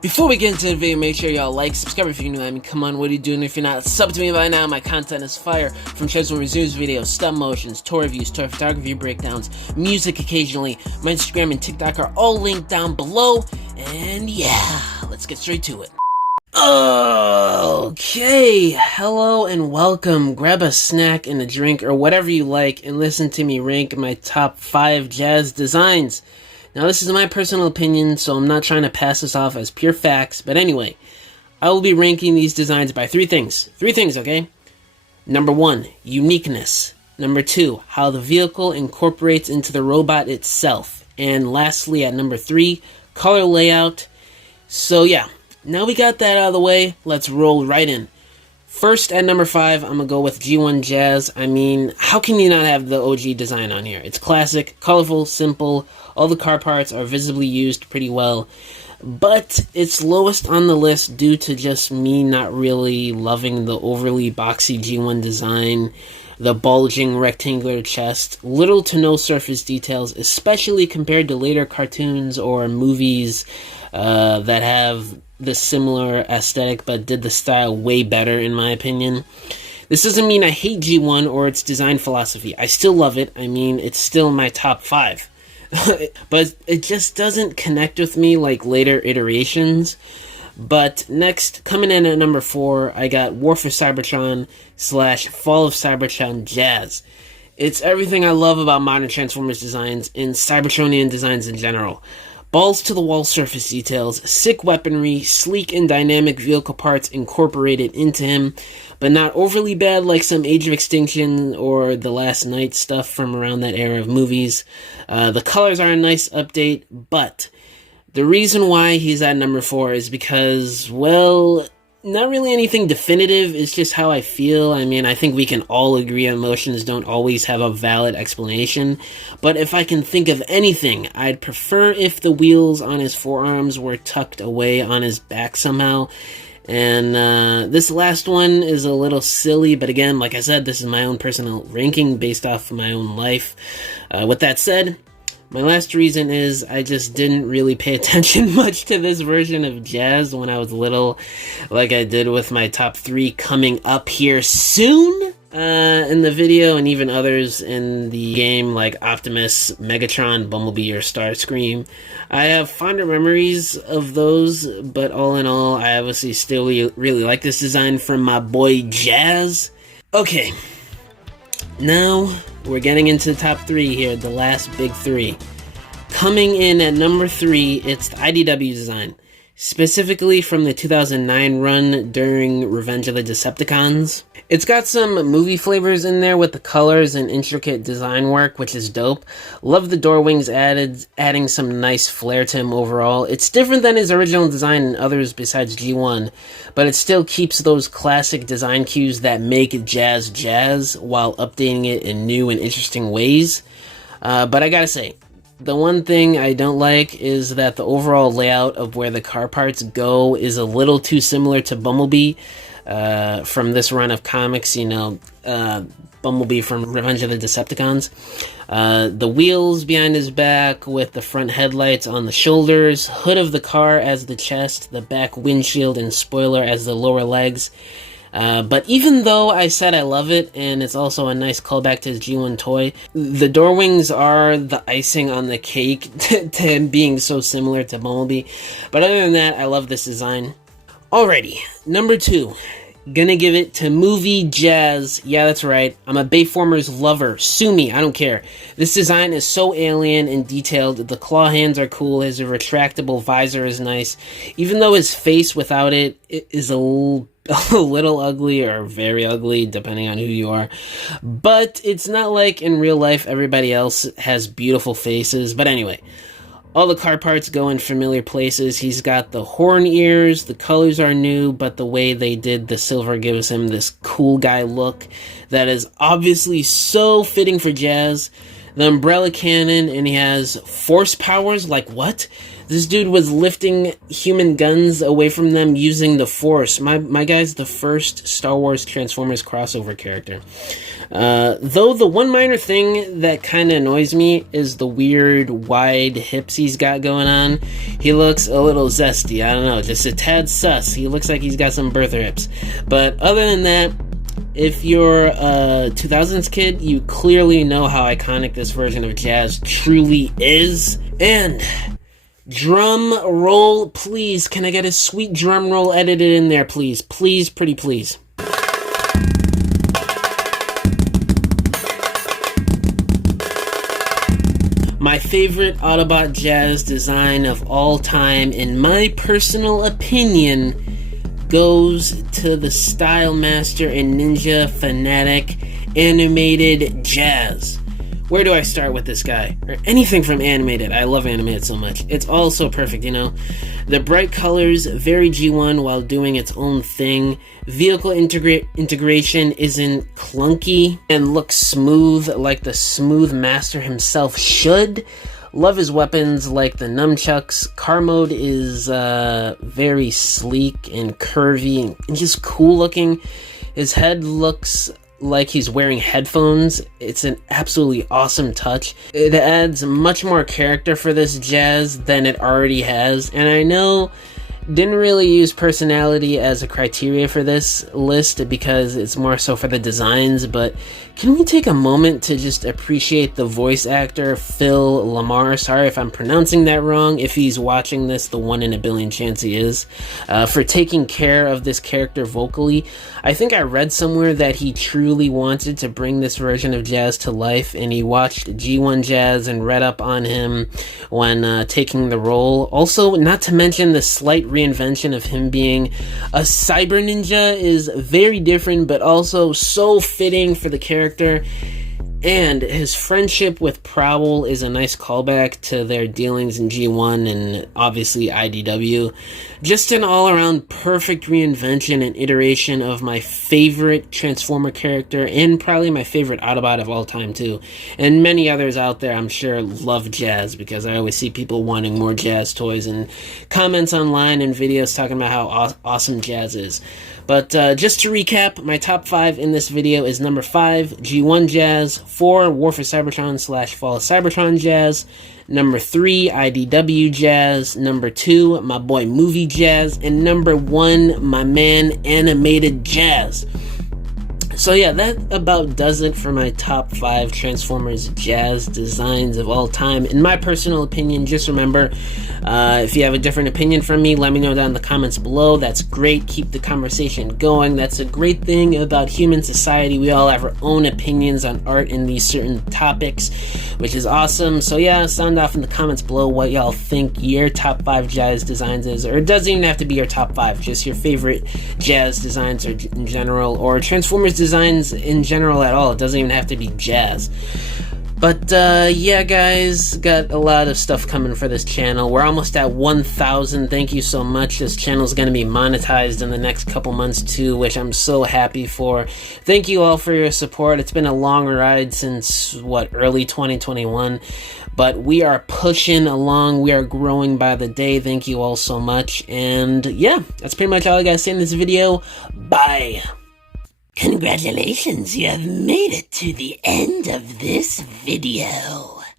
Before we get into the video, make sure y'all like, subscribe if you're new. I mean, come on, what are you doing if you're not? Sub to me by now. My content is fire. From shows and reviews videos, stop motions, tour reviews, tour photography breakdowns, music occasionally. My Instagram and TikTok are all linked down below. And yeah, let's get straight to it. Okay, hello and welcome. Grab a snack and a drink or whatever you like and listen to me rank my top 5 jazz designs. Now, this is my personal opinion, so I'm not trying to pass this off as pure facts, but anyway, I will be ranking these designs by 3 things. 3 things, okay? Number 1, uniqueness. Number 2, how the vehicle incorporates into the robot itself. And lastly, at number 3, color layout. So yeah, now we got that out of the way, let's roll right in. First, at number 5, I'm going to go with G1 Jazz. I mean, how can you not have the OG design on here? It's classic, colorful, simple, all the car parts are visibly used pretty well, but it's lowest on the list due to just me not really loving the overly boxy G1 design, the bulging rectangular chest, little to no surface details, especially compared to later cartoons or movies that have the similar aesthetic but did the style way better in my opinion. This doesn't mean I hate G1 or its design philosophy. I still love it. I mean, it's still my top 5. But it just doesn't connect with me like later iterations. But next, coming in at number 4, I got War for Cybertron / Fall of Cybertron Jazz. It's everything I love about modern Transformers designs and Cybertronian designs in general. Balls-to-the-wall surface details, sick weaponry, sleek and dynamic vehicle parts incorporated into him, but not overly bad like some Age of Extinction or The Last Night stuff from around that era of movies. The colors are a nice update, but the reason why he's at number 4 is because, well, not really anything definitive, it's just how I feel. I mean, I think we can all agree emotions don't always have a valid explanation, but if I can think of anything, I'd prefer if the wheels on his forearms were tucked away on his back somehow. And this last one is a little silly, but again, like I said, this is my own personal ranking based off of my own life. With that said, my last reason is I just didn't really pay attention much to this version of Jazz when I was little, like I did with my top 3 coming up here soon in the video, and even others in the game like Optimus, Megatron, Bumblebee, or Starscream. I have fonder memories of those, but all in all, I obviously still really like this design from my boy Jazz. Okay, now we're getting into the top 3 here, the last big 3. Coming in at number 3, it's the IDW design, specifically from the 2009 run during Revenge of the Decepticons. It's got some movie flavors in there with the colors and intricate design work, which is dope. Love the door wings adding some nice flair to him overall. It's different than his original design and others besides G1, but it still keeps those classic design cues that make Jazz Jazz while updating it in new and interesting ways. But I gotta say, the one thing I don't like is that the overall layout of where the car parts go is a little too similar to Bumblebee from this run of comics, you know, Bumblebee from Revenge of the Decepticons. The wheels behind his back with the front headlights on the shoulders, hood of the car as the chest, the back windshield and spoiler as the lower legs. But even though I said I love it, and it's also a nice callback to his G1 toy, the door wings are the icing on the cake to him being so similar to Bumblebee. But other than that, I love this design. Alrighty, number 2. Gonna give it to Movie Jazz. Yeah, that's right. I'm a Bayformers lover. Sue me, I don't care. This design is so alien and detailed. The claw hands are cool. His retractable visor is nice. Even though his face without it is a little ugly or very ugly, depending on who you are. But it's not like in real life everybody else has beautiful faces. But anyway, all the car parts go in familiar places. He's got the horn ears, the colors are new, but the way they did the silver gives him this cool guy look that is obviously so fitting for Jazz. the umbrella cannon, and he has force powers. Like, what? This dude was lifting human guns away from them using the Force. My guy's the first Star Wars Transformers crossover character. Though the one minor thing that kind of annoys me is the weird wide hips he's got going on. He looks a little zesty. I don't know, just a tad sus. He looks like he's got some birther hips. But other than that, if you're a 2000s kid, you clearly know how iconic this version of Jazz truly is. And drum roll, please. Can I get a sweet drum roll edited in there, please? Please, pretty please. My favorite Autobot Jazz design of all time, in my personal opinion, goes to the Style Master and Ninja Fanatic animated Jazz. Where do I start with this guy? Or anything from animated. I love animated so much. It's all so perfect, you know? The bright colors, very G1 while doing its own thing. Vehicle integration isn't clunky and looks smooth like the Smooth Master himself should. Love his weapons like the nunchucks. Car mode is very sleek and curvy and just cool looking. His head looks like he's wearing headphones. It's an absolutely awesome touch. It adds much more character for this Jazz than it already has, and I know didn't really use personality as a criteria for this list because it's more so for the designs, but can we take a moment to just appreciate the voice actor Phil Lamar, sorry if I'm pronouncing that wrong, if he's watching this, the 1 in a billion chance he is, for taking care of this character vocally. I think I read somewhere that he truly wanted to bring this version of Jazz to life, and he watched G1 Jazz and read up on him when taking the role. Also, not to mention the slight reinvention of him being a cyber ninja is very different, but also so fitting for the character. And his friendship with Prowl is a nice callback to their dealings in G1 and obviously IDW. Just an all-around perfect reinvention and iteration of my favorite Transformer character and probably my favorite Autobot of all time too. And many others out there I'm sure love Jazz because I always see people wanting more Jazz toys and comments online and videos talking about how awesome Jazz is. But just to recap, my top 5 in this video is number 5, G1 Jazz, 4, War for Cybertron / Fall of Cybertron Jazz, number 3, IDW Jazz, number 2, my boy Movie Jazz, and number 1, my man Animated Jazz. So yeah, that about does it for my top 5 Transformers Jazz designs of all time. In my personal opinion, just remember, if you have a different opinion from me, let me know down in the comments below. That's great. Keep the conversation going. That's a great thing about human society. We all have our own opinions on art and these certain topics, which is awesome. So yeah, sound off in the comments below what y'all think your top 5 Jazz designs is. Or it doesn't even have to be your top 5, just your favorite Jazz designs or in general, or Transformers designs in general at all. It doesn't even have to be Jazz. But yeah guys, got a lot of stuff coming for this channel. We're almost at 1,000. Thank you so much. This channel is going to be monetized in the next couple months too, which I'm so happy for. Thank you all for your support. It's been a long ride since early 2021, but we are pushing along. We are growing by the day. Thank you all so much. And yeah, that's pretty much all I gotta say in this video. Bye. Congratulations, you have made it to the end of this video.